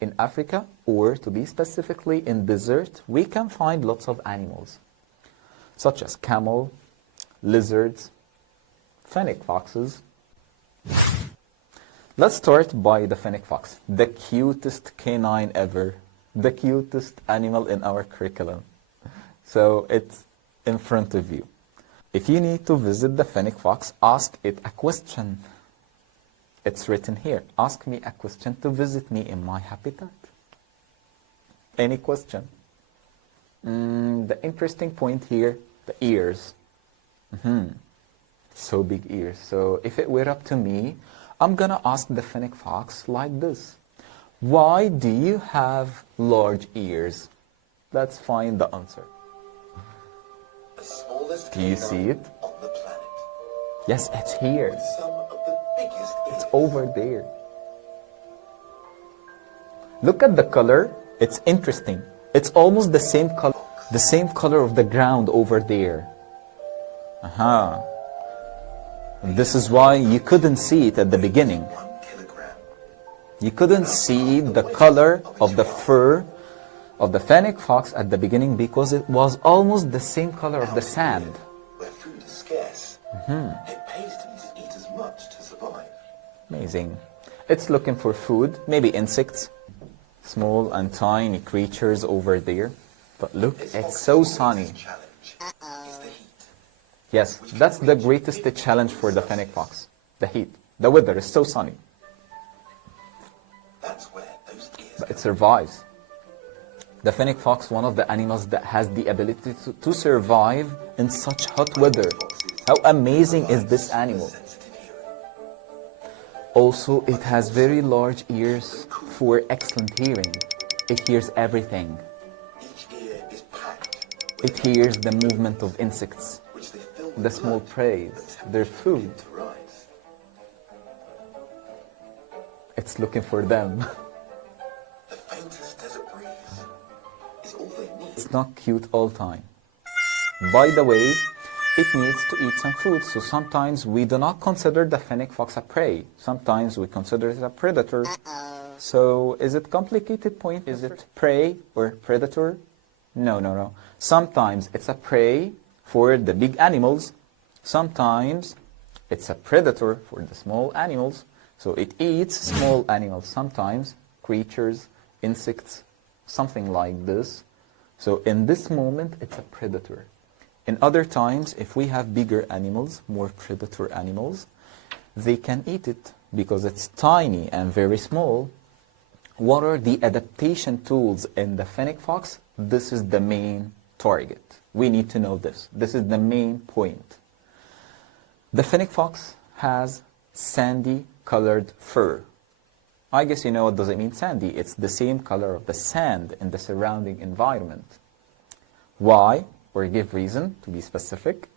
In Africa, or to be specifically in desert, we can find lots of animals, such as camel, lizards, fennec foxes. Let's start by the fennec fox, the cutest canine ever, the cutest animal in our curriculum. So it's in front of you. If you need to visit the fennec fox, ask it a question. It's written here. Ask me a question to visit me in my habitat. Any question? The interesting point here, the ears. So big ears. So if it were up to me, I'm gonna ask the fennec fox like this. Why do you have large ears? Let's find the answer. The smallest Do you see it? on the planet. Yes, it's here. With some of the biggest It's ears. over there. Look at the color. It's interesting. It's almost the same color of the ground over there. This is why you couldn't see it at the beginning. 1 kilogram. You couldn't see the color of the fur of the fennec fox at the beginning because it was almost the same color of the sand. Where food is scarce, it pays to eat as much to survive. Amazing. It's looking for food, maybe insects, small and tiny creatures over there. But look, it's so sunny. Challenge is the heat. Yes, that's the greatest challenge for the fennec fox, the heat. The weather is so sunny, That's where those ears but it survives. The fennec fox, one of the animals that has the ability to survive in such hot weather. How amazing is this animal? sensitive hearing. Also, it has very large ears for excellent hearing. It hears everything. Each ear is packed It hears the movement of insects, which they fill the with small blood prey, their food. to rise. It's looking for them. The faintest desert breeze is all they need. It's not cute all the time. By the way, it needs to eat some food, so sometimes we do not consider the fennec fox a prey. Sometimes we consider it a predator. So is it complicated point? Is it prey or predator? No. Sometimes it's a prey for the big animals. Sometimes it's a predator for the small animals. So it eats small animals, sometimes creatures, insects, something like this. So in this moment, it's a predator. In other times, if we have bigger animals, more predator animals, they can eat it because it's tiny and very small. What are the adaptation tools in the fennec fox? This is the main target. We need to know this. This is the main point. The fennec fox has sandy colored fur. I guess you know what does it mean sandy. It's the same color of the sand in the surrounding environment. Why? Or give reason, to be specific.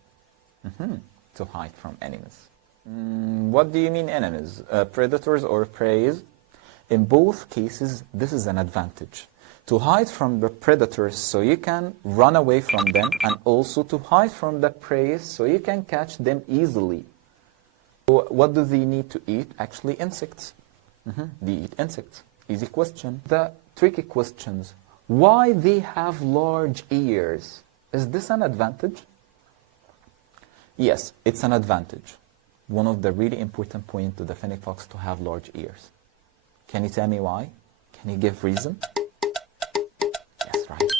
To hide from enemies. What do you mean enemies? Predators or prey? In both cases, this is an advantage. To hide from the predators so you can run away from them, and also to hide from the prey so you can catch them easily. So what do they need to eat? Actually, insects. They eat insects. Easy question. The tricky questions. Why they have large ears? Is this an advantage? Yes, it's an advantage. One of the really important points to the fennec fox to have large ears. Can you tell me why? Can you give reason? Yes, right.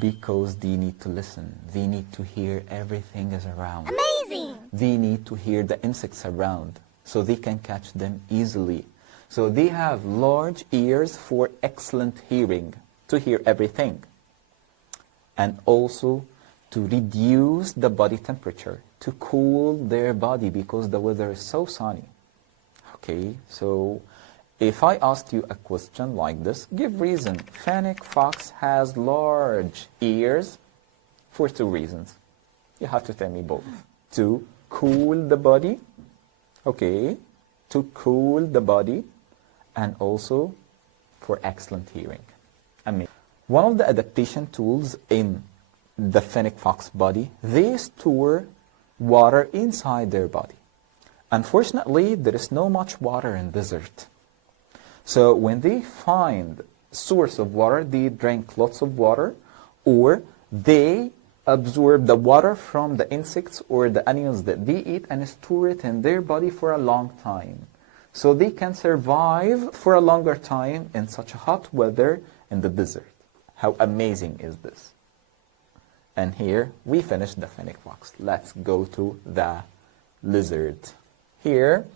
Because they need to listen. They need to hear everything is around. Amazing! They need to hear the insects around so they can catch them easily. So they have large ears for excellent hearing, to hear everything. And also to reduce the body temperature, to cool their body because the weather is so sunny. Okay, so if I asked you a question like this, give reason. Fennec fox has large ears for 2 reasons. You have to tell me both. To cool the body, okay, to cool the body, and also for excellent hearing. Amazing. One of the adaptation tools in the fennec fox body, they store water inside their body. Unfortunately, there is no much water in desert. So when they find source of water, they drink lots of water, or they absorb the water from the insects or the animals that they eat and store it in their body for a long time. So they can survive for a longer time in such a hot weather in the desert. How amazing is this? And here we finished the fennec fox. Let's go to the lizard. Here